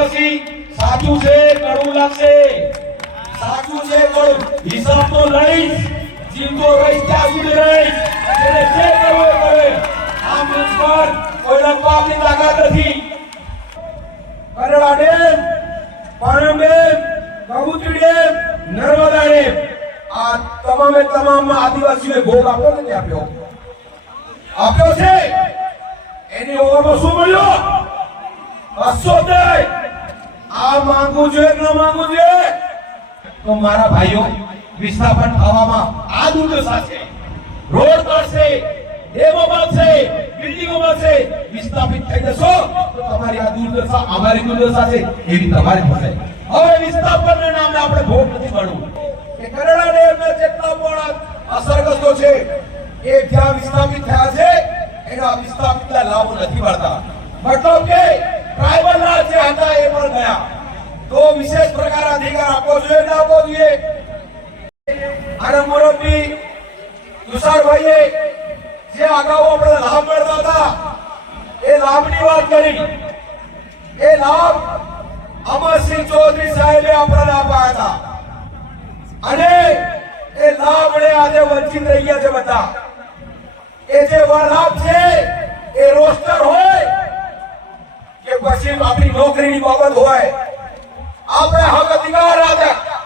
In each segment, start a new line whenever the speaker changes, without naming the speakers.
આદિવાસી સાચું છે, કડવું લાગશે. સાચું છે, કડવું. હિસાબ તો લઈશ, જીવતો રહીશ ત્યાં સુધી રહીશ. એને જે કરવું એ કરે. આ મંચ પર કોઈ લંબાવની તાકાત નથી. કરેલા dam Panam dam Kabutari dam Narmada dam આ તમામે તમામ આદિવાસીઓએ ભોગ આપ્યો નથી આપ્યો? આપ્યો છે. એની ઓવરમાં શું મળ્યો? બસો આ માંગુ જોઈએ કે ન માંગુ છે તો મારા ભાઈઓ, વિસ્થાપન થવામાં આ દુર્દશા છે. રોડ પડશે ડેમો બનશે બિલ્ડિંગો બનશે વિસ્થાપિત થઈ જશો તો તમારી આ દુર્દશા, અમારી દુર્દશા છે, એવી તમારી થશે હવે વિસ્થાપનને નામે આપણે ભોગ નથી મળવું કે કરેલા ડેમના જેટલા પણ અસરગ્રસ્તો છે, એ જ્યાં વિસ્થાપિત થયા છે, એના વિસ્થાપિતના લાભો નથી મળતા. મતલબ કે ટ્રાઇબલ ના જે હતા એ પણ ગયા. તો વિશેષ પ્રકાર અધિકાર આપવો જોઈએ ના આપવો જોઈએ? અને મુરબ્બી તુષારભાઈએ જે અગાઉ આપણે લાભ મળતા હતા, એ લાભની વાત કરી. એ લાભ અમરસિંહ ચૌધરી સાહેબે આપણને આપ્યા હતા. અને એ લાભ વડે આજે વંચિત રહી ગયા છે બધા. એ જે લાભ છે, એ રોસ્ટર હોય આપણી નોકરીની બાબત હોય, આપણે હક અધિકાર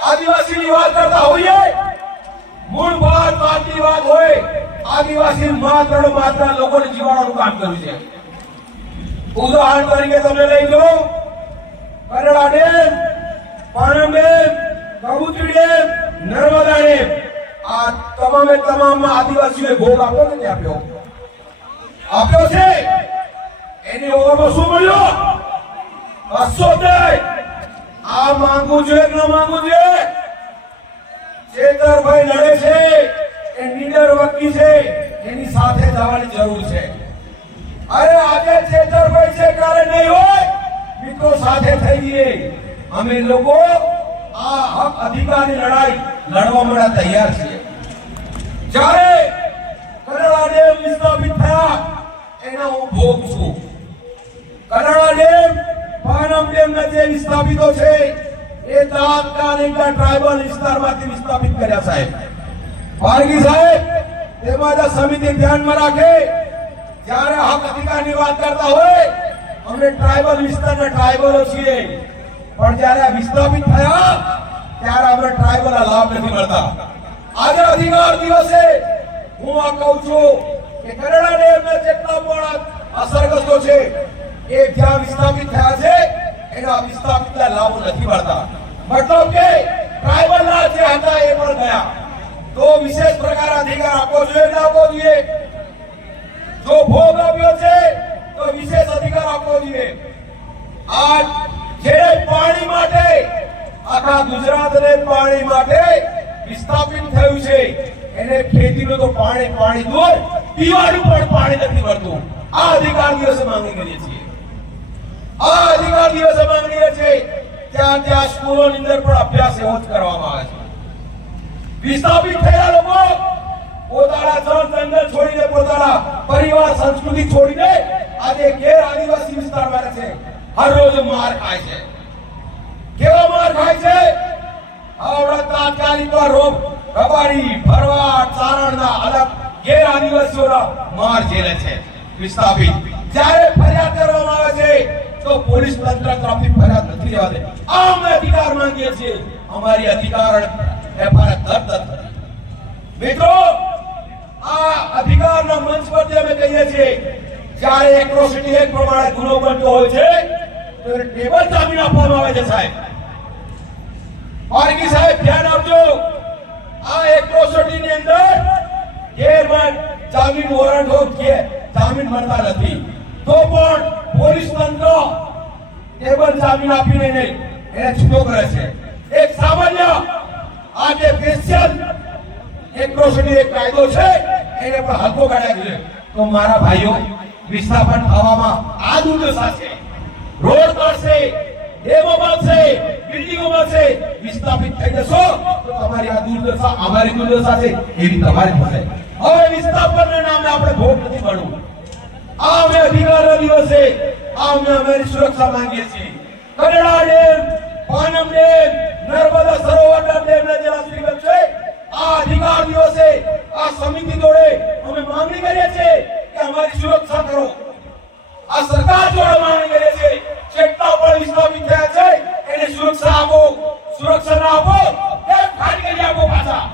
આદિવાસીની વાત કરતા હોઈએ, મૂળ વાત વાતની વાત હોય, આદિવાસી માત્ર માત્ર લોકોને જીવાડવાનું કામ કર્યું છે. ઉદાહરણ તરીકે તમે લઈ લો કરડા dam Panam dam, Kabutari dam, Narmada dam, આ તમામે તમામ આદિવાસીઓએ ભોગ આપ્યો કે આપ્યો? આપ્યો છે? એની ઓવરમાં શું મળ્યો? બસો આ માંગુ છે ન માંગુ જોઈએ? ચેતરભાઈ લડે છે, એ નીડર વકીલ છે, એની સાથે જવાની જરૂર છે. અરે આજે ચેતરભાઈ છે કાલે નહીં હોય, મિત્રો સાથે થઈ જઈએ. અમે લોકો આ હક અધિકારની લડાઈ લડવા માટે તૈયાર છીએ. જ્યારે કરેલા ડેમ વિસ્થાપિત થયા, એના હું ભોગ છું. કરેલા ડેમ પાનમ ડેમના જે વિસ્થાપિતો છે, એ તાત્કાલિક ટ્રાઇબલ વિસ્તારમાંથી વિસ્થાપિત કર્યા સાહેબ. વારગી સાહેબ, તેમાં આ સમિતિ ધ્યાનમાં રાખે. જ્યારે હક અધિકારની વાત કરતા હોય, અમે ટ્રાઇબલ વિસ્તારના ટ્રાઇબલો છીએ. પણ જ્યારે વિસ્થાપિત થયા, ત્યારે અમે ટ્રાઇબલ લાભ નથી મળતા. આજે અધિકાર દિવસે હું આ કહું છું કે કરેલા ડેમના જેટલા પણ અસરગ્રસ્તો છે એ જ્યાં વિસ્થાપિત થયા છે, એના વિસ્થાપિતના લાભો નથી મળતા. મતલબ કે ટ્રાઇબલ ના જે હતા એ પણ ગયા. તો વિશેષ પ્રકાર અધિકાર આપવો જોઈએ ના આપવો જોઈએ? જો ભોગ આપ્યો છે, તો વિશેષ અધિકાર આપવો જોઈએ. આ જે પાણી માટે, આખા ગુજરાતને પાણી માટે વિસ્થાપિત થયું છે, એને ખેતીનું તો પાણી પાણી દૂર, પીવાનું પણ પાણી નથી મળતું. આ અધિકાર દિવસે માંગણી કરીએ છીએ. આ અધિકાર દિવસે માંગણી છે, ત્યાં ત્યાં સ્કૂલોની અંદર પણ અભ્યાસ એવો જ કરવામાં આવે છે. વિસ્થાપિત થયેલા લોકો પોતાના જળ જંગલ છોડીને પોતાના પરિવાર, સંસ્કૃતિ છોડીને આજે ગેર આદિવાસી વિસ્તારમાં રહે છે. હર રોજ માર ખાય છે. કેવો માર ખાય છે? આવડા તાત્કાલિક રોગ રબારી, ભરવાડ, ચારણના અલગ ગેર આદિવાસીઓના માર ઝેલે છે. વિસ્થાપિત. જ્યારે ફરિયાદ કરવામાં આવે છે તો પોલીસ તંત્ર ટ્રાફિક ફરિયાદ નથી લેવા દે આ અમે અધિકાર માંગીએ છીએ. અમારી અધિકાર એફઆઈઆર દર્દ મિત્રો, આ અધિકારના મંચ પરથી અમે કહીએ છીએ, જ્યારે એક્રોસિટી એક પ્રમાણે ગુનો બનતો હોય છે, તો ટેબલ જામીન આપવામાં આવે છે, સાહેબ. માર્ગી સાહેબ, ધ્યાન આપજો. આ એક્રોસિટી ની અંદર ગેરમાન જામીન વોરંટ હોય કે જામીન મળતા નથી. તો પણ પોલીસ તંત્ર ટેબલ જામીન આપીને એને એને છૂટો કરે છે. એક સામાન્ય આ જે ફેશિયલ એટ્રોસિટી એક કાયદો છે, એને પણ હલકો કાઢ્યા છે. તો મારા ભાઈઓ, વિસ્થાપન થવામાં આ દુર્દશા છે રોડ કરશે ડેમો બનશે બિલ્ડિંગો બનશે વિસ્થાપિત થઈ જશો, તો તમારી આ દુર્દશા, અમારી દુર્દશા છે, એવી તમારી થશે હવે વિસ્થાપનના નામે આપણે ભોગ નથી મળવું આ અમે અધિકારના દિવસે આ અમે અમારી સુરક્ષા માંગીએ છીએ. કડડા ડેમ, પાનમ ડેમ, નર્મદા સરોવરના ડેમના જળાશય છે આ અધિકાર દિવસે આ સમિતિ જોડે અમે માંગણી કરીએ છીએ કે અમારી સુરક્ષા કરો આ સરકાર જોડે માંગણી કરીએ છીએ જેટલા પણ વિસ્થાપિત થયા છે એને સુરક્ષા આપો સુરક્ષા ના આપો ડેમ ખાલી કરી આપો પાછા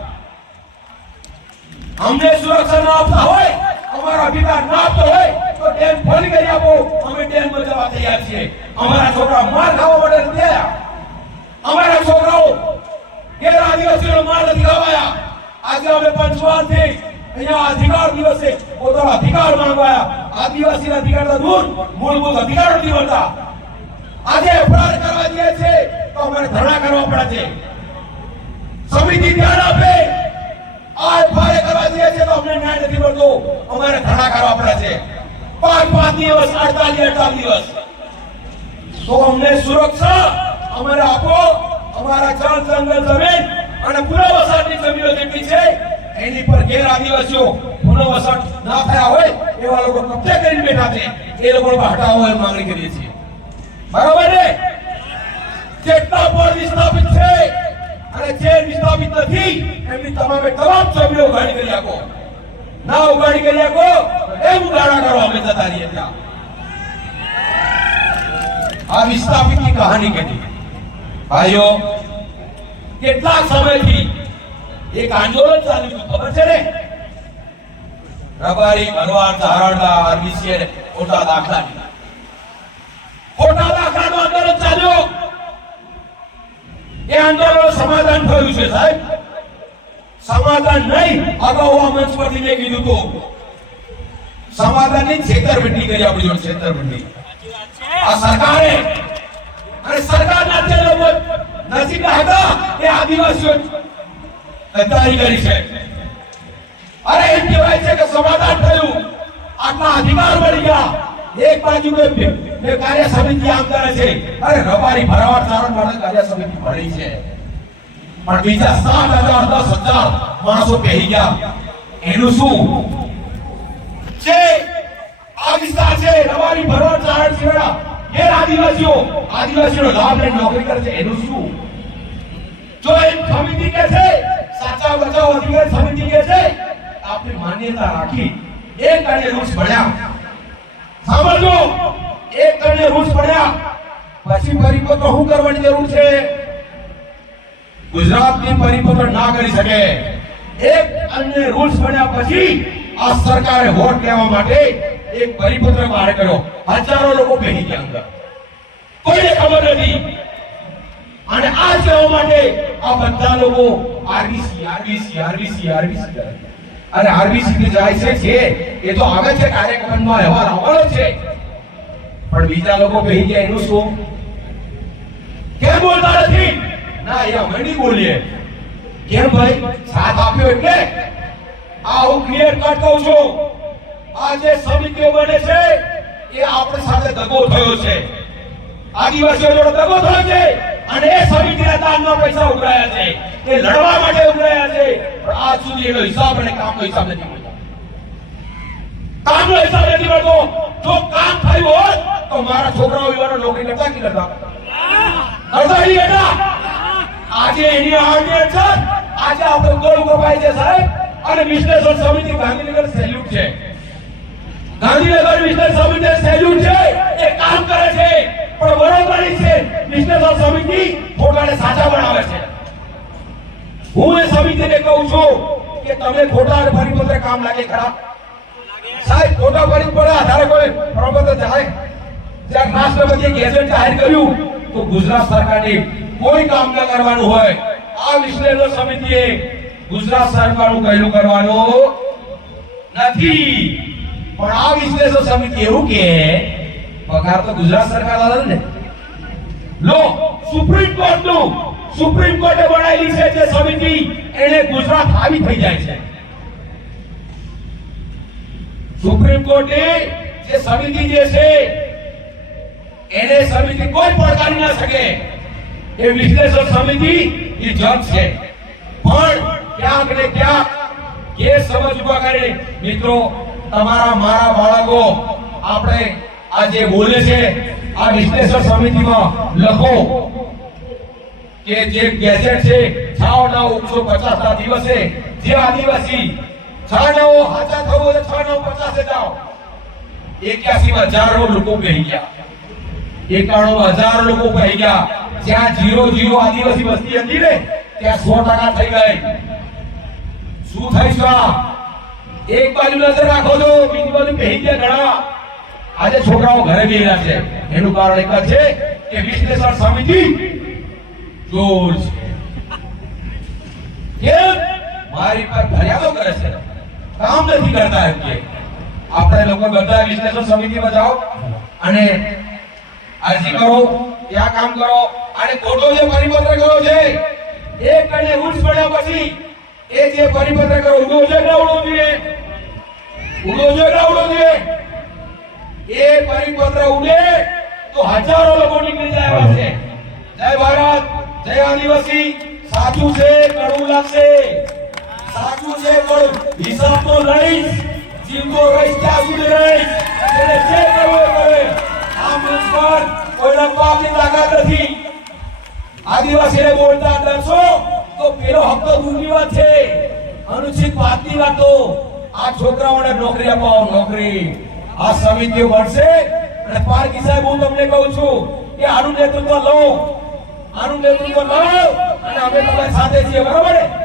અમને સુરક્ષા ના આપતા હોય અમારો અધિકાર ના આપતો હોય તો ડેમ ખોલી કરી આપો, અમે ડેમમાં જવા તૈયાર છીએ. અમારા છોકરા માર ખાવા માટે નથી અમારા છોકરાઓ ગેર આદિવાસીનો માર નથી ખવાયા. આજે અમે પંચવારથી અહીંયા અધિકાર દિવસે પોતાનો અધિકાર માંગવાયા. આદિવાસીના અધિકાર દૂર મૂળભૂત અધિકાર નથી મળતા. આજે અપરાધ કરવા દે છે તો અમારે ધરણા કરવા પડે છે. સમિતિ ધ્યાન આપે. આ એફઆઈઆર કરવા દે છે તો અમને ન્યાય નથી મળતો. અમારે ધરણા કરવા પડે છે. પાંચ પાંચ દિવસ, અડતાલીસ અડતાલીસ દિવસ. તો અમને સુરક્ષા અમારે આપો, અમારા જળ જંગલ જમીન અને પુનઃવસાહતની જમીનો જેટલી છે, એની પર ગેર આદિવાસીઓ પુનઃવસાહત ના થયા હોય, એવા લોકો કબજે કરી બેઠા છે. એ લોકોને હટાવો એમ માંગણી કરીએ છીએ. બરાબર ને? જેટલા પણ વિસ્થાપિત છે અને જે વિસ્થાપિત નથી, એમની તમામે તમામ જમીનો ઉઘાડી કરી આપો ના ઉગાડી કરી આપો એમ ઉઘાડા કરો અમે જતા રહીએ ત્યાં. આ વિસ્થાપિતની કહાની કહેતી. ભાઈઓ, કેટલા સમયથી એક આંદોલન ચાલ્યું હતું ખબર છે ને? રબારી, ભરવાડ ધારાડા આરબીસી અને ખોટા દાખલાની. ખોટા દાખલાનું આંદોલન ચાલ્યો. એ આંદોલન સમાધાન થયું છે સાહેબ. સમાધાન નહીં. અગાઉ આ મંચ પરથી મેં કીધું હતું સમાધાનની છેતરપિંડી કરી આપણી જોડે, છેતરપિંડી. આ સરકારે, અને સરકારના જે લોકો નજીકના હતા, એ આદિવાસીઓ ગદ્દારી કરી છે. અરે એમ કહેવાય છે કે સમાધાન થયું. આટલા અધિકાર મળી ગયા. એક બાજુ કાર્ય સમિતિ આમ કરે છે. અરે રબારી ભરાવાડ માટે કાર્ય સમિતિ ભરી છે. પણ બીજા સાત હજાર દસ હજાર માણસો પહેરી ગયા. એનું શું? છે આ વિસ્તાર છે, રબારી ભરવાડ ચારણ શિવડા એ આદિવાસીઓ. આદિવાસીનો લાભ લઈને નોકરી કરે છે. એનું શું? જો એ સમિતિ કે છે, સાચા બચાવ અધિકાર સમિતિ કે છે આપણે માન્યતા રાખી એક કાર્ય રૂલ્સ ભણ્યા સાંભળજો, એક કાર્ય રૂલ્સ ભણ્યા પછી તો શું કરવાની જરૂર છે? ગુજરાતની પરિપત્ર ના કરી શકે. એક અન્ય રૂલ્સ બન્યા પછી આ સરકારે વોટ લેવા માટે એક પરિપત્ર બહાર કર્યો. હજારો લોકો બેહી ગયા અંદર. કોઈને ખબર નથી. અને આ કહેવા માટે આ બધા લોકો આરબીસી આરબીસી આરબીસી આરબીસી અરે આરબીસી કે જાય છે જે એ તો આવે છે કાર્યક્રમમાં, અહેવાલ આવવાનો છે. પણ બીજા લોકો બેહી ગયા, એનું શું? કેમ બોલતા નથી? ના, એ અમે નહીં બોલીએ. કેમ ભાઈ? સાથ આપ્યો એટલે? આ હું ક્લિયર કહું છું. આ જે સમિતિઓ બને છે, એ આપણી સાથે દગો થયો છે. આદિવાસીઓ જોડે દગો થયો છે અને એ સમિતિના દાનના પૈસા ઉઘરાયા છે. એ લડવા માટે ઉઘરાયા છે. પણ આજ સુધી એનો હિસાબ અને કામનો હિસાબ નથી મળતો. કામનો હિસાબ નથી મળતો. જો કામ થયું હોત, તો મારા છોકરાઓ યુવાનો નોકરી કરતા કે કરતા. કરતા નહીં આજે એની આડે છે. આજે આપણે ગોળ કપાય છે સાહેબ. અને વિશ્લેષણ સમિતિ ગાંધીનગર સેલ્યુટ છે. ગાંધીનગર વિશ્લેષણ સમિતિ સેલ્યુટ છે. એ કામ કરે છે. પણ વડોદરાની છે. વિશ્લેષણ સમિતિ ખોટાને સાચા બનાવે છે. હું એ સમિતિને કહું છું કે તમે ખોટા અને પરિપત્ર કામ લાગે ખરા. સાહેબ, ખોટા પરિપત્ર આધારે કોઈ પ્રપત્ર જાય જ્યાં રાષ્ટ્રપતિએ ગેજેટ જાહેર કર્યું, તો ગુજરાત સરકારની કોઈ કામ ન કરવાનું હોય. આ વિશ્લેષણ સમિતિએ ગુજરાત સરકારનું કહેલું કરવાનું નથી. પણ આ વિશ્લેષણ સમિતિ એવું કે પગાર તો ગુજરાત સરકાર આલે ને. લો, સુપ્રીમ કોર્ટનું સુપ્રીમ કોર્ટે બનાવેલી છે જે સમિતિ, એને ગુજરાત હાવી થઈ જાય છે. સુપ્રીમ કોર્ટે જે સમિતિ જે છે, એને સમિતિ કોઈ પડકારી ના શકે. એ વિશ્લેષણ સમિતિ એ જજ છે. પણ ક્યાંક ને ક્યાંક કે સમજ ઊભા કરે, મિત્રો, તમારા મારા બાળકો આપણે આ જે બોલે છે, આ વિશ્લેષણ સમિતિમાં લખો કે જે ગેજેટ છે છાવ નવ ઓગણીસો પચાસ ના દિવસે જે આદિવાસી છ નવ હાચા થવો તો નવ પચાસે જાઓ. એક્યાસી માં હજારો લોકો કહી ગયા. એકાણું હજાર લોકો કહી ગયા. જ્યાં જીરો જીરો આદિવાસી વસ્તી હતી ને, ત્યાં સો ટકા થઈ ગઈ. શું થઈ છે એક બાજુ નજર રાખો છો, બીજી બાજુ કહી ગયા ઘણા. આજે છોકરાઓ ઘરે બેહ્યા છે. એનું કારણ એક છે કે વિશ્લેષણ સમિતિ જોર છે. મારી પર ફરિયાદો કરે છે. કામ નથી કરતા એમ કે. આપણે લોકો બધા વિશ્લેષણ સમિતિમાં જાઓ અને અરજી કરો, ત્યાં કામ કરો. અને ખોટો જે પરિપત્ર કરો છે, એ કને રૂલ્સ પડ્યા પછી, એ જે પરિપત્ર કરો ઉડો છે ઉડો જોઈએ? ઉડો છે ઉડો જોઈએ? એ પરિપત્ર ઉડે તો હજારો લોકો નીકળી જાય છે. જય ભારત, જય આદિવાસી. સાચું છે, કડવું લાગશે. સાચું છે, પણ હિસાબ તો લઈશ જીવતો રહીશ ત્યાં સુધી રહીશ. એને જે કરવું કરે. આ પર કોઈના પાપની તાકાત નથી. આદિવાસીને બોલતા ડરશો તો પેલો હપ્તો દૂરની વાત છે. અનુચિત વાતની વાતો. આ છોકરાઓને નોકરી અપાવો નોકરી. આ સમિતિઓ મળશે. અને પારકી સાહેબ, હું તમને કહું છું કે આનું નેતૃત્વ લો. આનું નેતૃત્વ લો અને અમે તમારી સાથે છીએ, બરાબર?